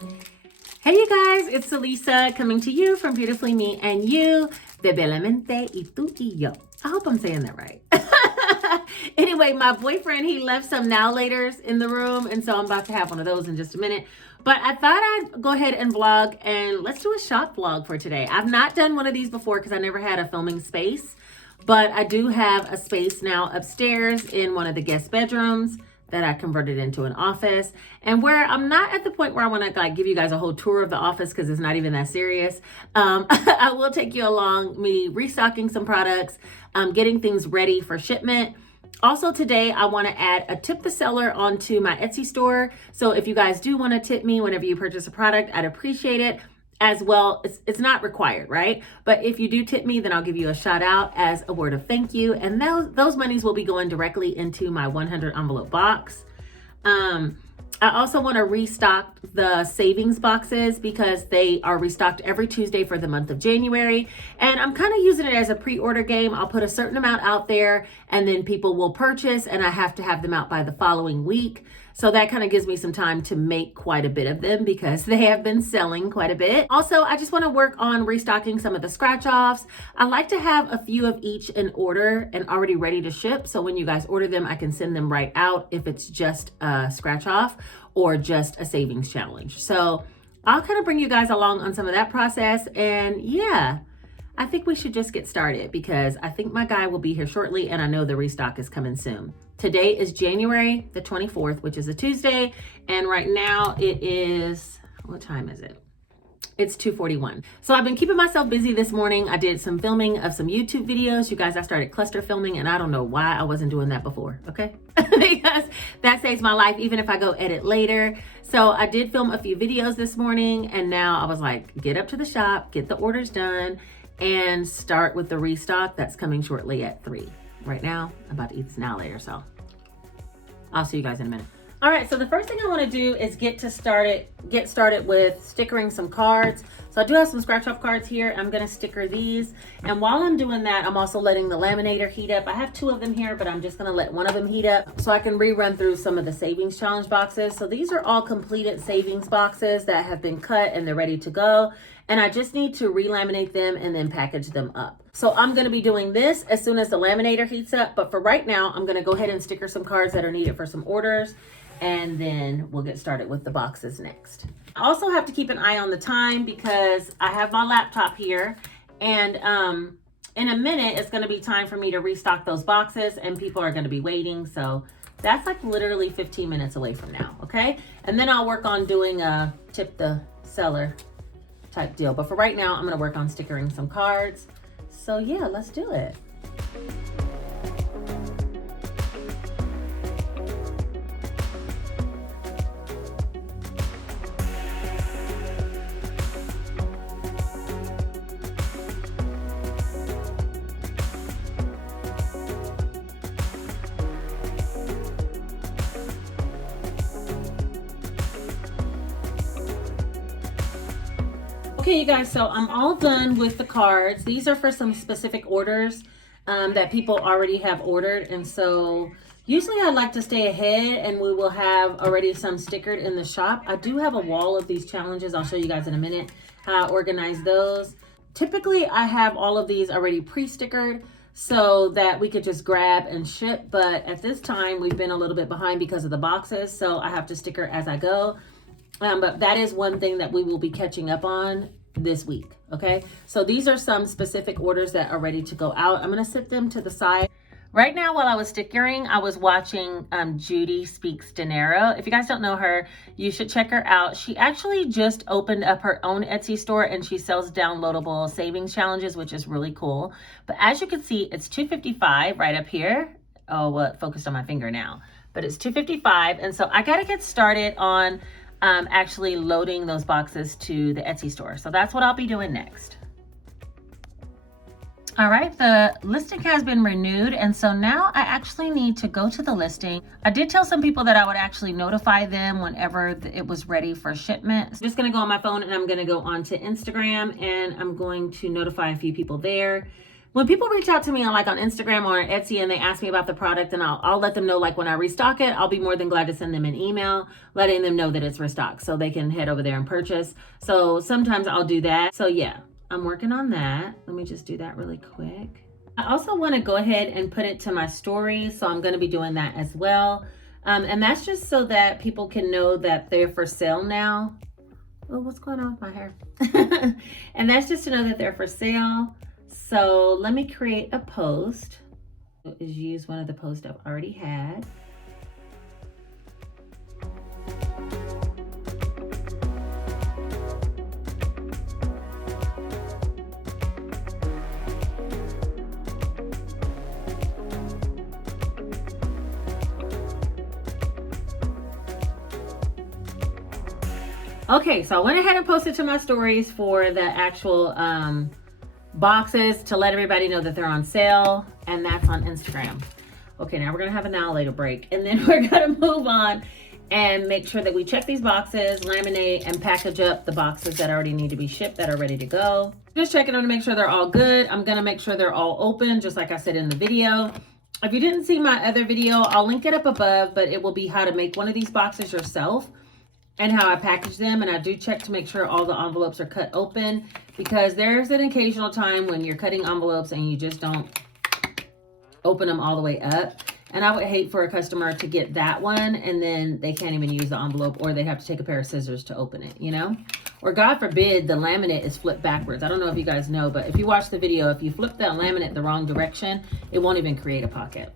Hey you guys, it's Elisa coming to you from Beautifully Me and You, Beautifullymeandyou, y yo. I hope I'm saying that right. Anyway, my boyfriend, he left some now laters in the room, and so I'm about to have one of those in just a minute. But I thought I'd go ahead and vlog, and let's do a shop vlog for today. I've not done one of these before because I never had a filming space, but I do have a space now upstairs in one of the guest bedrooms that I converted into an office, and where I'm not at the point where I want to like give you guys a whole tour of the office because it's not even that serious. I will take you along me restocking some products, getting things ready for shipment. Also today, I want to add a tip the seller onto my Etsy store. So if you guys do want to tip me whenever you purchase a product, I'd appreciate it. As well, it's not required, right? But if you do tip me, then I'll give you a shout out as a word of thank you. And those monies will be going directly into my 100 envelope box. I also want to restock the savings boxes because they are restocked every Tuesday for the month of January. And I'm kind of using it as a pre-order game. I'll put a certain amount out there and then people will purchase, and I have to have them out by the following week. So that kind of gives me some time to make quite a bit of them because they have been selling quite a bit. Also, I just want to work on restocking some of the scratch offs. I like to have a few of each in order and already ready to ship. So when you guys order them, I can send them right out if it's just a scratch off or just a savings challenge. So I'll kind of bring you guys along on some of that process. And yeah, I think we should just get started because I think my guy will be here shortly and I know the restock is coming soon. Today is January the 24th, which is a Tuesday. And right now it is, what time is it? It's 2:41. So I've been keeping myself busy this morning. I did some filming of some YouTube videos. You guys, I started cluster filming and I don't know why I wasn't doing that before, okay? Because that saves my life even if I go edit later. So I did film a few videos this morning and now I was like, get up to the shop, get the orders done, and start with the restock that's coming shortly at 3. Right now, I'm about to eat this now later, so I'll see you guys in a minute. All right, so the first thing I want to do is get started with stickering some cards. So I do have some scratch off cards here. I'm going to sticker these. And while I'm doing that, I'm also letting the laminator heat up. I have 2 of them here, but I'm just going to let one of them heat up so I can rerun through some of the savings challenge boxes. So these are all completed savings boxes that have been cut and they're ready to go. And I just need to relaminate them and then package them up. So I'm going to be doing this as soon as the laminator heats up. But for right now, I'm going to go ahead and sticker some cards that are needed for some orders. And then we'll get started with the boxes next. I also have to keep an eye on the time because I have my laptop here. And in a minute, it's going to be time for me to restock those boxes and people are going to be waiting. So that's like literally 15 minutes away from now, okay? And then I'll work on doing a tip the seller type deal. But for right now, I'm going to work on stickering some cards. So yeah, let's do it. Okay, you guys, so I'm all done with the cards. These are for some specific orders that people already have ordered. And so usually I like to stay ahead and we will have already some stickered in the shop. I do have a wall of these challenges. I'll show you guys in a minute how I organize those. Typically, I have all of these already pre-stickered so that we could just grab and ship. But at this time, we've been a little bit behind because of the boxes. So I have to sticker as I go. But that is one thing that we will be catching up on this week, okay? So these are some specific orders that are ready to go out. I'm going to set them to the side. Right now, while I was stickering, I was watching Judy Speaks Dinero. If you guys don't know her, you should check her out. She actually just opened up her own Etsy store and she sells downloadable savings challenges, which is really cool. But as you can see, it's $2.55 right up here. Oh, well, it focused on my finger now. But it's $2.55. And so I got to get started on actually loading those boxes to the Etsy store. So that's what I'll be doing next. All right, the listing has been renewed. And so now I actually need to go to the listing. I did tell some people that I would actually notify them whenever it was ready for shipment. I'm just gonna go on my phone and I'm gonna go onto Instagram and I'm going to notify a few people there. when people reach out to me on Instagram or Etsy and they ask me about the product, and I'll let them know, like when I restock it, I'll be more than glad to send them an email letting them know that it's restocked so they can head over there and purchase. So sometimes I'll do that. So yeah, I'm working on that. Let me just do that really quick. I also want to go ahead and put it to my stories, so I'm going to be doing that as well. And that's just so that people can know that they're for sale now. Oh, what's going on with my hair? And that's just to know that they're for sale. So let me create a post. Is use one of the posts I've already had. Okay, so I went ahead and posted to my stories for the actual boxes to let everybody know that they're on sale, and that's on Instagram. Okay, now we're gonna have a now later break, and then we're gonna move on and make sure that we check these boxes, laminate, and package up the boxes that already need to be shipped, that are ready to go. Just checking them to make sure they're all good. I'm gonna make sure they're all open, just like I said in the video. If you didn't see my other video, I'll link it up above, but it will be how to make one of these boxes yourself and how I package them. And I do check to make sure all the envelopes are cut open, because there's an occasional time when you're cutting envelopes and you just don't open them all the way up. And I would hate for a customer to get that one and then they can't even use the envelope, or they have to take a pair of scissors to open it, you know? Or God forbid, the laminate is flipped backwards. I don't know if you guys know, but if you watch the video, if you flip that laminate the wrong direction, it won't even create a pocket.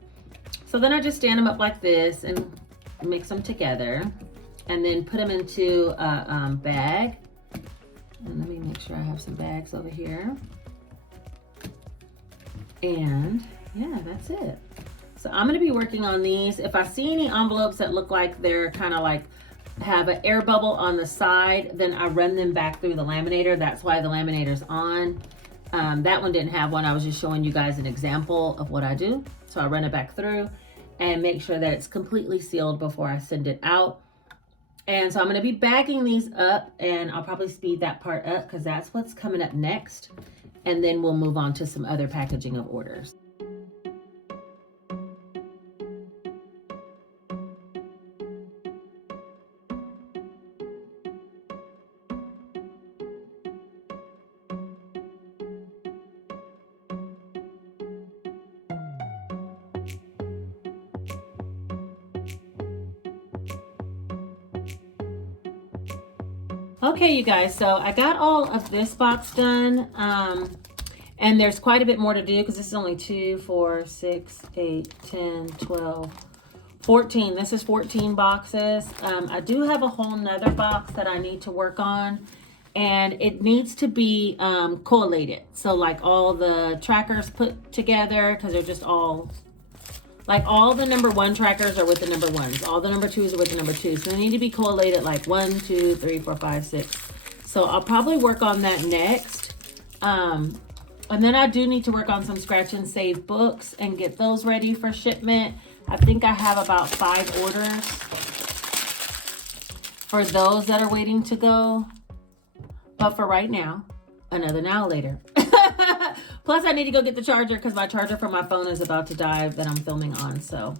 So then I just stand them up like this and mix them together, and then put them into a bag. And let me make sure I have some bags over here. And yeah, that's it. So I'm gonna be working on these. If I see any envelopes that look like they're kind of like have an air bubble on the side, then I run them back through the laminator. That's why the laminator's on. That one didn't have one. I was just showing you guys an example of what I do. So I run it back through and make sure that it's completely sealed before I send it out. And so I'm going to be bagging these up, and I'll probably speed that part up because that's what's coming up next. And then we'll move on to some other packaging of orders. Okay, you guys, so I got all of this box done, and there's quite a bit more to do because this is only 2, 4, 6, 8, 10, 12, 14. This is 14 boxes. I do have a whole nother box that I need to work on, and it needs to be collated. So like all the trackers put together, because they're just all, like all the number 1 trackers are with the number 1s. All the number 2s are with the number 2s. So they need to be collated like 1, 2, 3, 4, 5, 6. So I'll probably work on that next. And then I do need to work on some scratch and save books and get those ready for shipment. I think I have about 5 orders for those that are waiting to go. But for right now, another now later. Plus, I need to go get the charger because my charger for my phone is about to die that I'm filming on. So,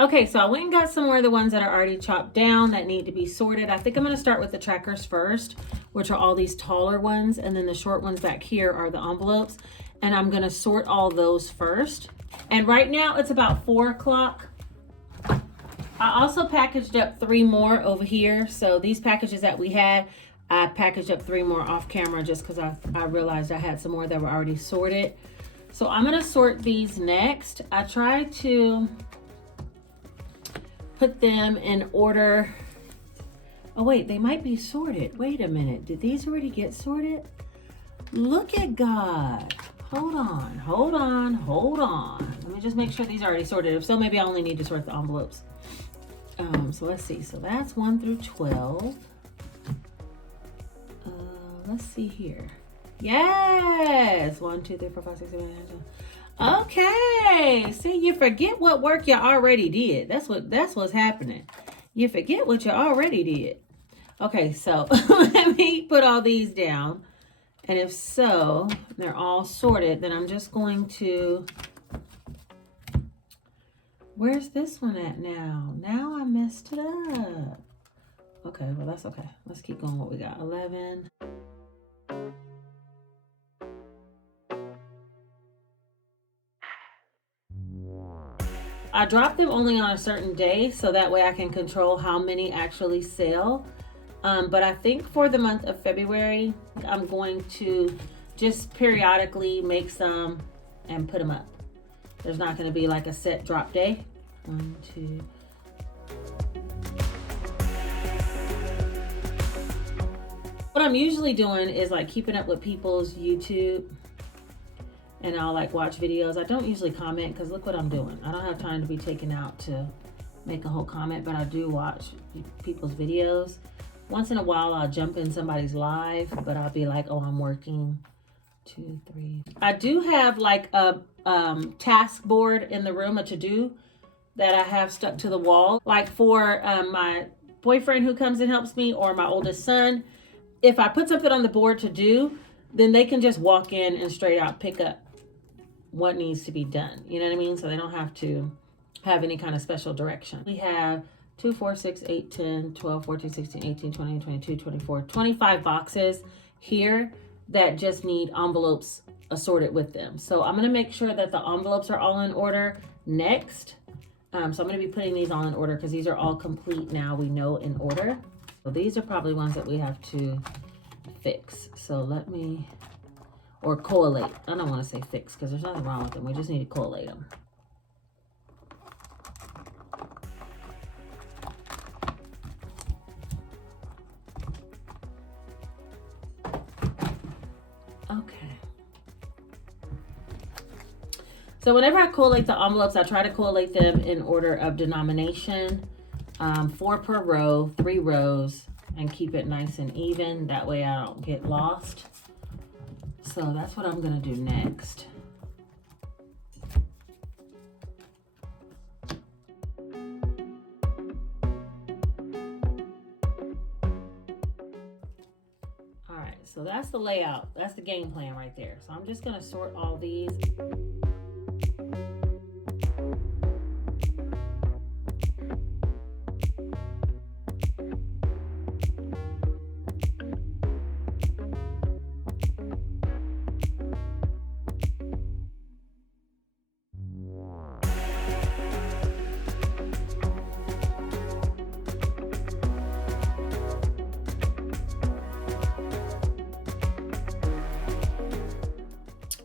okay, so I went and got some more of the ones that are already chopped down that need to be sorted. I think I'm going to start with the trackers first, which are all these taller ones. And then the short ones back here are the envelopes. And I'm going to sort all those first. And right now it's about 4 o'clock. I also packaged up 3 more over here. So these packages that we had, I packaged up 3 more off camera just because I realized I had some more that were already sorted. So I'm going to sort these next. I try to put them in order. Oh wait, they might be sorted. Wait a minute. Did these already get sorted? Look at God. Hold on, hold on, hold on. Let me just make sure these are already sorted. If so, maybe I only need to sort the envelopes. So let's see. So that's 1 through 12. Let's see here. Yes. 1, 2, 3, 4, 5, 6, 7, 8, 9, 10. Okay. See, you forget what work you already did. That's what's happening. You forget what you already did. Okay, so let me put all these down. And if so, they're all sorted, then I'm just going to, where's this one at now? Now I messed it up. Okay, well, that's okay. Let's keep going what we got. 11. I drop them only on a certain day, so that way I can control how many actually sell. But I think for the month of February, I'm going to just periodically make some and put them up. There's not going to be like a set drop day. 1, 2. What I'm usually doing is like keeping up with people's YouTube, and I'll like watch videos. I don't usually comment because look what I'm doing. I don't have time to be taken out to make a whole comment, but I do watch people's videos. Once in a while, I'll jump in somebody's live, but I'll be like, oh, I'm working. 2, 3. I do have like a task board in the room, a to-do that I have stuck to the wall. Like for my boyfriend who comes and helps me, or my oldest son, if I put something on the board to do, then they can just walk in and straight out pick up what needs to be done. You know what I mean? So they don't have to have any kind of special direction. We have 2, 4, 6, 8, 10, 12, 14, 16, 18, 20, 22, 24, 25 boxes here that just need envelopes assorted with them. So I'm going to make sure that the envelopes are all in order next. So I'm going to be putting these all in order because these are all complete now. We know in order. So these are probably ones that we have to fix. So let me, or collate. I don't want to say fix because there's nothing wrong with them. We just need to collate them. Okay. So whenever I collate the envelopes, I try to collate them in order of denomination. 4 per row, 3 rows, and keep it nice and even. That way I don't get lost. So that's what I'm going to do next. All right, so that's the layout. That's the game plan right there. So I'm just going to sort all these.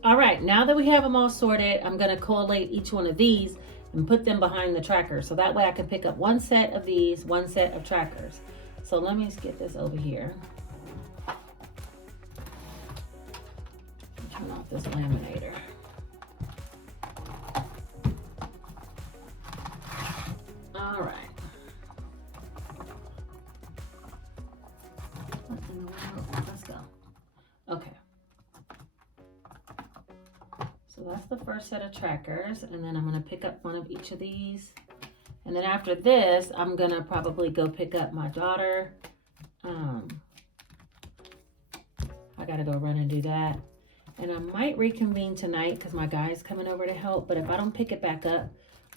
All right, now that we have them all sorted, I'm going to collate each one of these and put them behind the tracker. So that way I can pick up one set of these, one set of trackers. So let me just get this over here. Turn off this laminator. All right. What in the world? Let's go. Okay. So that's the first set of trackers, and then I'm going to pick up one of each of these. And then after this, I'm going to probably go pick up my daughter. I got to go run and do that. And I might reconvene tonight because my guy's coming over to help. But if I don't pick it back up,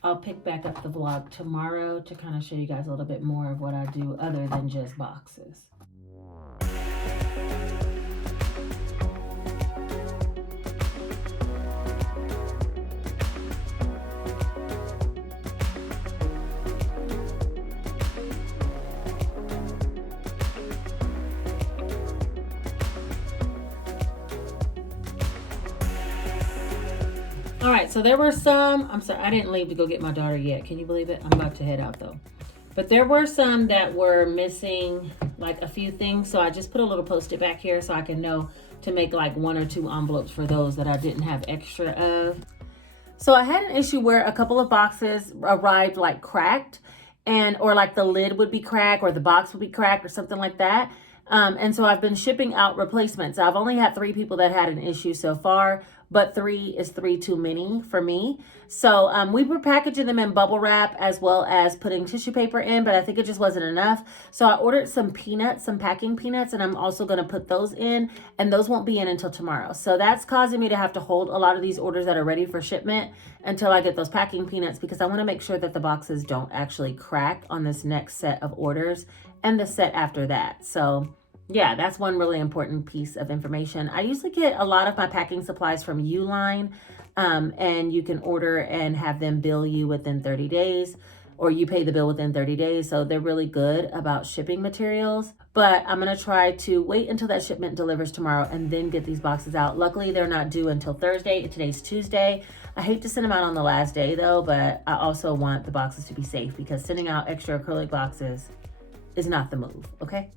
I'll pick back up the vlog tomorrow to kind of show you guys a little bit more of what I do other than just boxes. All right, so there were some, I'm sorry, I didn't leave to go get my daughter yet. Can you believe it? I'm about to head out though. But there were some that were missing like a few things. So I just put a little Post-it back here so I can know to make like 1 or 2 envelopes for those that I didn't have extra of. So I had an issue where a couple of boxes arrived like cracked, and or like the lid would be cracked or the box would be cracked or something like that. And so I've been shipping out replacements. I've only had 3 people that had an issue so far, but 3 is 3 too many for me. So we were packaging them in bubble wrap as well as putting tissue paper in, but I think it just wasn't enough. So I ordered some peanuts, some packing peanuts, and I'm also going to put those in, and those won't be in until tomorrow. So that's causing me to have to hold a lot of these orders that are ready for shipment until I get those packing peanuts, because I want to make sure that the boxes don't actually crack on this next set of orders and the set after that. So yeah, that's one really important piece of information. I usually get a lot of my packing supplies from Uline, and you can order and have them bill you within 30 days, or you pay the bill within 30 days. So they're really good about shipping materials. But I'm going to try to wait until that shipment delivers tomorrow and then get these boxes out. Luckily, they're not due until Thursday. Today's Tuesday. I hate to send them out on the last day though, but I also want the boxes to be safe, because sending out extra acrylic boxes is not the move, okay?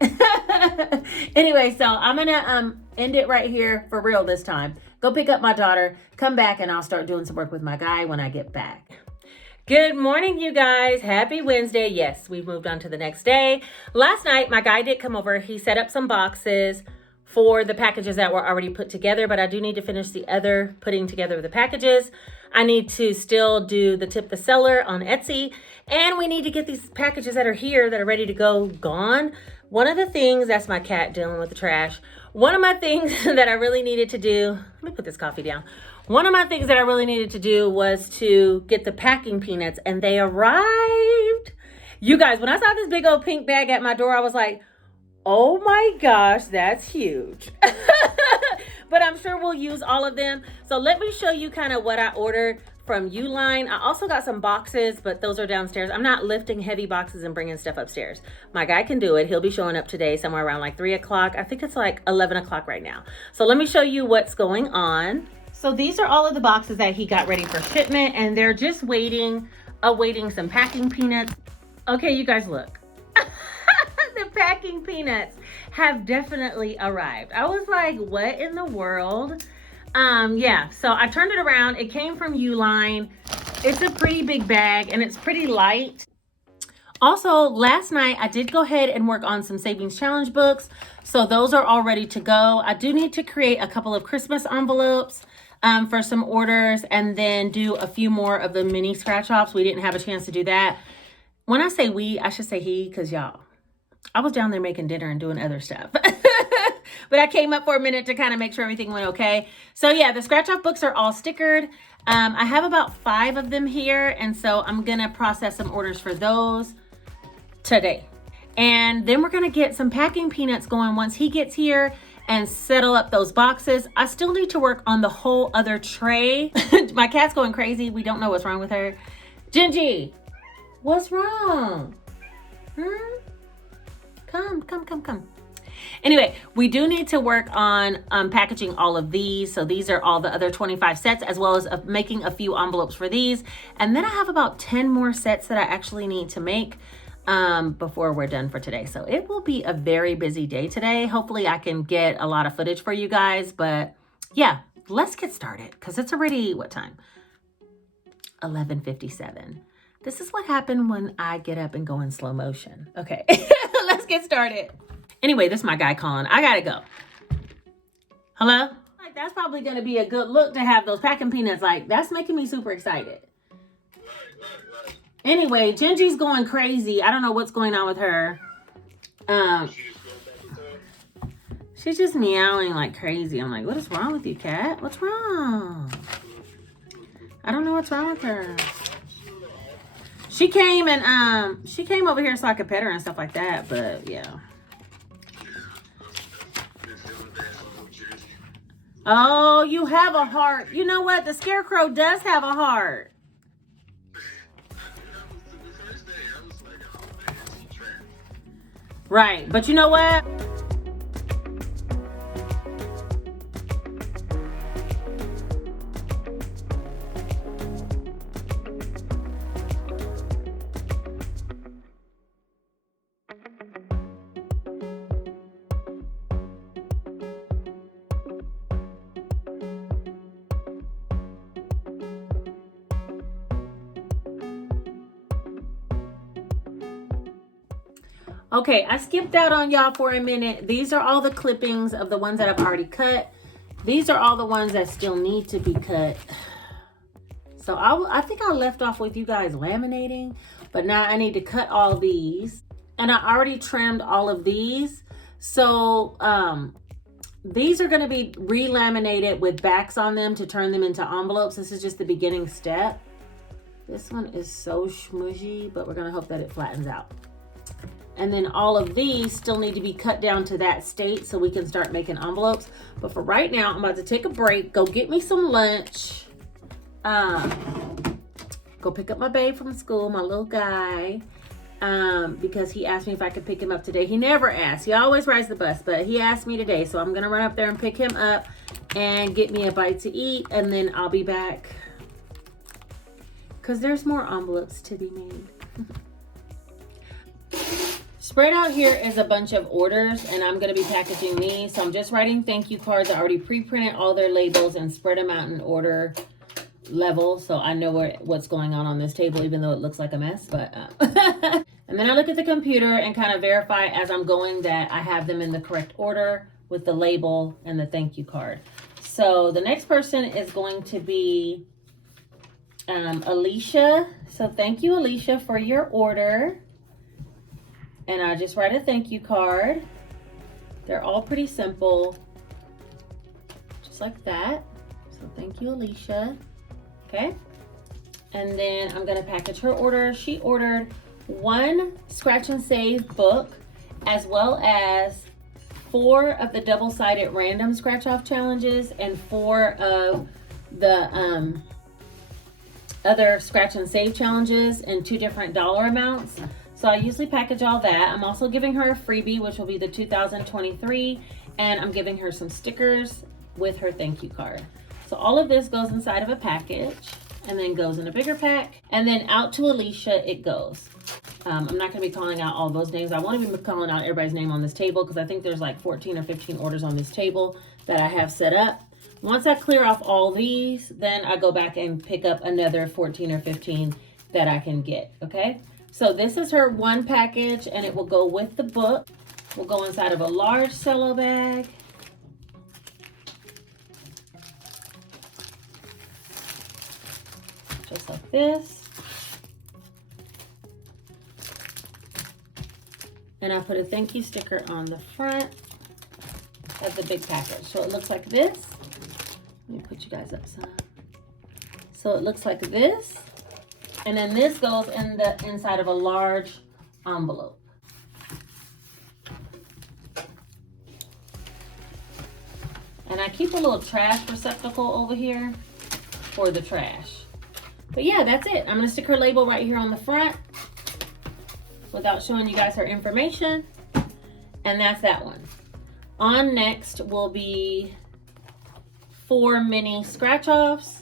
Anyway, so I'm gonna end it right here for real this time. Go pick up my daughter, come back, and I'll start doing some work with my guy when I get back. Good morning, you guys. Happy Wednesday. Yes, we've moved on to the next day. Last night, my guy did come over. He set up some boxes for the packages that were already put together, but I do need to finish the other putting together of the packages. I need to still do the tip the seller on Etsy, and we need to get these packages that are here that are ready to go gone. One of the things, that's my cat dealing with the trash. One of my things that I really needed to do, let me put this coffee down. One of my things that I really needed to do was to get the packing peanuts, and they arrived. You guys, when I saw this big old pink bag at my door, I was like, oh my gosh, that's huge. But I'm sure we'll use all of them. So let me show you kind of what I ordered from Uline. I also got some boxes, but those are downstairs. I'm not lifting heavy boxes and bringing stuff upstairs. My guy can do it. He'll be showing up today somewhere around like 3 o'clock. I think it's like 11 o'clock right now. So let me show you what's going on. So these are all of the boxes that he got ready for shipment, and they're just awaiting some packing peanuts. Okay, you guys, look. The packing peanuts have definitely arrived. I was like, what in the world? Yeah, so I turned it around. It came from Uline. It's a pretty big bag, and it's pretty light. Also, last night I did go ahead and work on some savings challenge books. So those are all ready to go. I do need to create a couple of Christmas envelopes for some orders, and then do a few more of the mini scratch offs. We didn't have a chance to do that. When I say we, I should say he, because y'all, I was down there making dinner and doing other stuff. But I came up for a minute to kind of make sure everything went okay. So yeah, the scratch off books are all stickered. I have about 5 of them here, and so I'm gonna process some orders for those today. And then we're gonna get some packing peanuts going once he gets here and settle up those boxes. I still need to work on the whole other tray. My cat's going crazy. We don't know what's wrong with her. Gingy, what's wrong? Come. Anyway, we do need to work on packaging all of these. So these are all the other 25 sets, as well as making a few envelopes for these. And then I have about 10 more sets that I actually need to make before we're done for today. So it will be a very busy day today. Hopefully I can get a lot of footage for you guys, but yeah, let's get started, because it's already, what time? 11:57. This is what happened when I get up and go in slow motion. Okay, let's get started. Anyway, this is my guy calling. I gotta go. Hello? Like, that's probably gonna be a good look to have those packing peanuts. Like, that's making me super excited. Anyway, Gingy's going crazy. I don't know what's going on with her. She's just meowing like crazy. I'm like, what is wrong with you, cat? What's wrong? I don't know what's wrong with her. She came and she came over here so I could pet her and stuff like that, but yeah. Oh, you have a heart. You know what? The scarecrow does have a heart. Right, but you know what? Okay, I skipped out on y'all for a minute. These are all the clippings of the ones that I've already cut. These are all the ones that still need to be cut. So I think I left off with you guys laminating, but now I need to cut all these. And I already trimmed all of these. So these are going to be re-laminated with backs on them to turn them into envelopes. This is just the beginning step. This one is so smushy, but we're going to hope that it flattens out. And then all of these still need to be cut down to that state so we can start making envelopes. But for right now, I'm about to take a break, go get me some lunch, go pick up my babe from school, my little guy, because he asked me if I could pick him up today. He never asks. He always rides the bus, but he asked me today. So I'm going to run up there and pick him up and get me a bite to eat. And then I'll be back because there's more envelopes to be made. Spread out here is a bunch of orders, and I'm going to be packaging these. So I'm just writing thank you cards. I already pre-printed all their labels and spread them out in order level, so I know what's going on this table, even though it looks like a mess. But and then I look at the computer and kind of verify as I'm going that I have them in the correct order with the label and the thank you card. So the next person is going to be Alicia. So thank you, Alicia, for your order. And I just write a thank you card. They're all pretty simple, just like that. So thank you, Alicia. Okay. And then I'm gonna package her order. She ordered 1 scratch and save book, as well as 4 of the double-sided random scratch off challenges and 4 of the other scratch and save challenges in 2 different dollar amounts. So I usually package all that. I'm also giving her a freebie, which will be the 2023, and I'm giving her some stickers with her thank you card. So all of this goes inside of a package and then goes in a bigger pack, and then out to Alicia it goes. I'm not going to be calling out all those names. I won't even be calling out everybody's name on this table because I think there's like 14 or 15 orders on this table that I have set up. Once I clear off all these, then I go back and pick up another 14 or 15 that I can get, okay? So this is her 1 package, and it will go with the book. Will go inside of a large cello bag. Just like this. And I put a thank you sticker on the front of the big package. So it looks like this. Let me put you guys up some. So it looks like this. And then this goes in the inside of a large envelope. And I keep a little trash receptacle over here for the trash. But yeah, that's it. I'm gonna stick her label right here on the front without showing you guys her information. And that's that one. On next will be 4 mini scratch offs.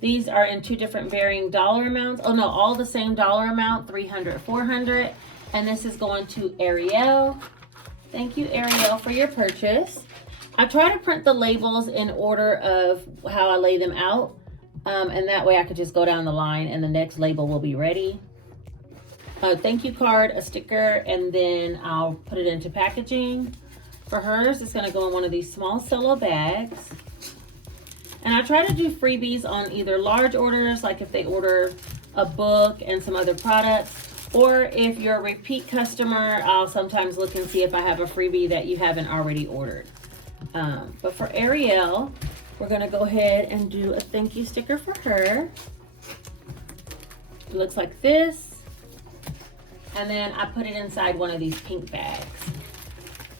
These are in 2 different varying dollar amounts. Oh no, all the same dollar amount, $300, $400. And this is going to Ariel. Thank you, Ariel, for your purchase. I try to print the labels in order of how I lay them out. And that way I could just go down the line and the next label will be ready. A thank you card, a sticker, and then I'll put it into packaging. For hers, it's gonna go in one of these small cello bags. And I try to do freebies on either large orders, like if they order a book and some other products, or if you're a repeat customer, I'll sometimes look and see if I have a freebie that you haven't already ordered. But for Ariel, we're gonna go ahead and do a thank you sticker for her. It looks like this. And then I put it inside one of these pink bags.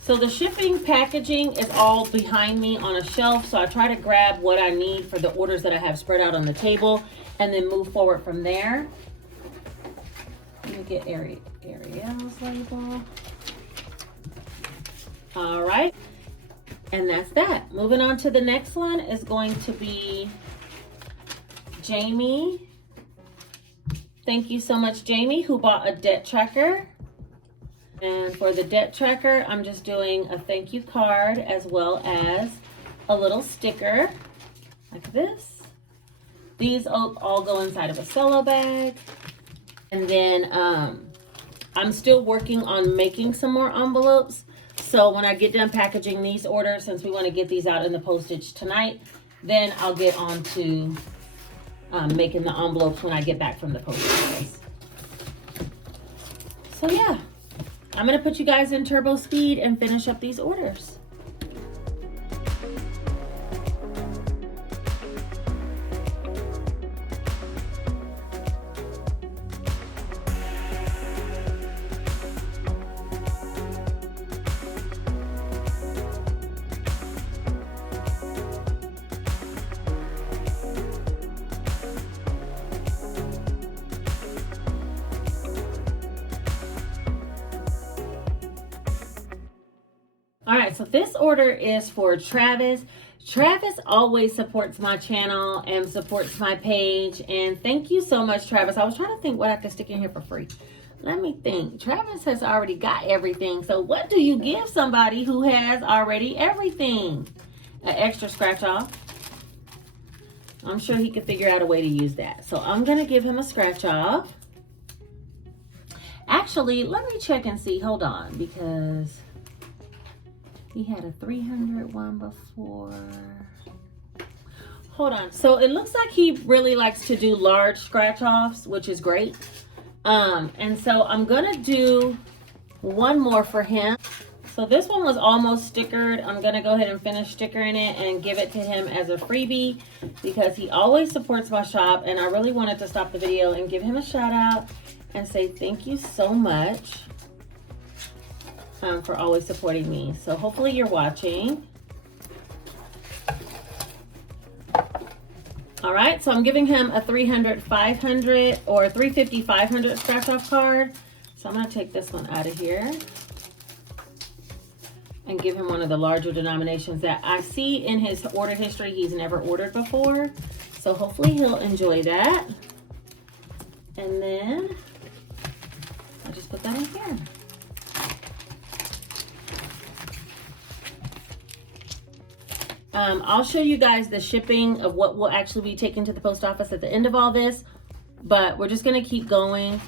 So the shipping packaging is all behind me on a shelf. So I try to grab what I need for the orders that I have spread out on the table and then move forward from there. Let me get Ariel's label. All right. And that's that. Moving on to the next one is going to be Jamie. Thank you so much, Jamie, who bought a debt tracker. And for the debt tracker, I'm just doing a thank you card as well as a little sticker like this. These all go inside of a cello bag. And then I'm still working on making some more envelopes. So when I get done packaging these orders, since we want to get these out in the postage tonight, then I'll get on to making the envelopes when I get back from the post office. So yeah, I'm going to put you guys in turbo speed and finish up these orders. All right, so this order is for Travis. Travis always supports my channel and supports my page. And thank you so much, Travis. I was trying to think what I could stick in here for free. Let me think. Travis has already got everything. So what do you give somebody who has already everything? An extra scratch off. I'm sure he could figure out a way to use that. So I'm going to give him a scratch off. Actually, let me check and see. Hold on, because he had a 300 one before. Hold on. So it looks like he really likes to do large scratch offs, which is great. And so I'm gonna do one more for him. So this one was almost stickered. I'm gonna go ahead and finish stickering it and give it to him as a freebie because he always supports my shop, and I really wanted to stop the video and give him a shout out and say thank you so much for always supporting me. So hopefully you're watching. All right, so I'm giving him a 300, 500, or 350, 500 scratch off card. So I'm gonna take this one out of here and give him one of the larger denominations that I see in his order history he's never ordered before. So hopefully he'll enjoy that. And then I'll just put that in here. I'll show you guys the shipping of what will actually be taken to the post office at the end of all this, but we're just gonna keep going.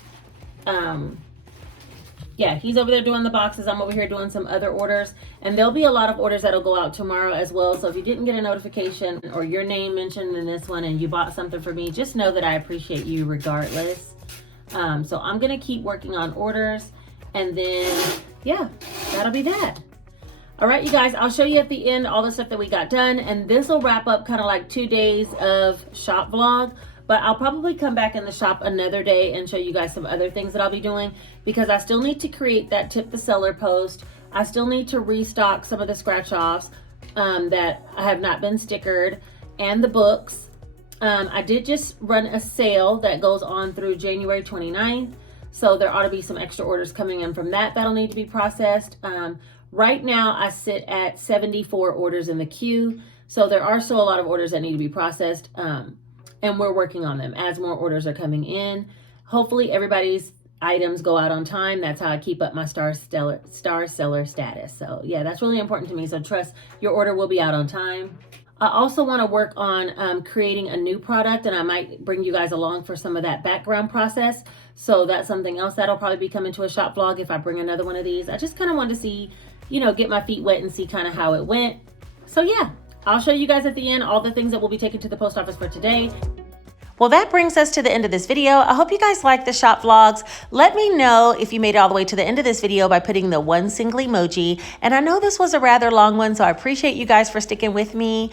Yeah, he's over there doing the boxes. I'm over here doing some other orders, and there'll be a lot of orders that'll go out tomorrow as well. So if you didn't get a notification or your name mentioned in this one and you bought something for me, just know that I appreciate you regardless. So I'm gonna keep working on orders, and then yeah, that'll be that. All right, you guys, I'll show you at the end all the stuff that we got done, and this will wrap up kind of like 2 days of shop vlog, but I'll probably come back in the shop another day and show you guys some other things that I'll be doing, because I still need to create that tip the seller post. I still need to restock some of the scratch offs that have not been stickered, and the books. I did just run a sale that goes on through January 29th, so there ought to be some extra orders coming in from that that'll need to be processed. Right now, I sit at 74 orders in the queue. So there are still a lot of orders that need to be processed. And we're working on them as more orders are coming in. Hopefully everybody's items go out on time. That's how I keep up my star seller status. So yeah, that's really important to me. So trust your order will be out on time. I also want to work on creating a new product, and I might bring you guys along for some of that background process. So that's something else that'll probably be coming to a shop vlog if I bring another one of these. I just kind of wanted to see, you know, get my feet wet and see kind of how it went. So yeah, I'll show you guys at the end all the things that will be taken to the post office for today. Well, that brings us to the end of this video. I hope you guys like the shop vlogs. Let me know if you made it all the way to the end of this video by putting the one single emoji. And I know this was a rather long one, so I appreciate you guys for sticking with me.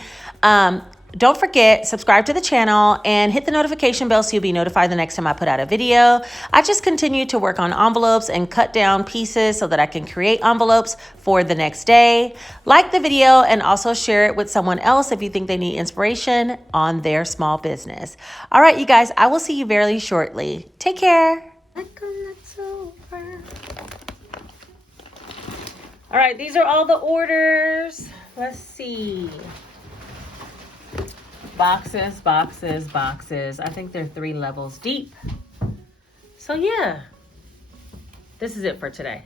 Don't forget, subscribe to the channel and hit the notification bell so you'll be notified the next time I put out a video. I just continue to work on envelopes and cut down pieces so that I can create envelopes for the next day. Like the video and also share it with someone else if you think they need inspiration on their small business. All right, you guys, I will see you very shortly. Take care. All right, these are all the orders. Let's see. Boxes, boxes, boxes. I think they're 3 levels deep. So yeah, this is it for today.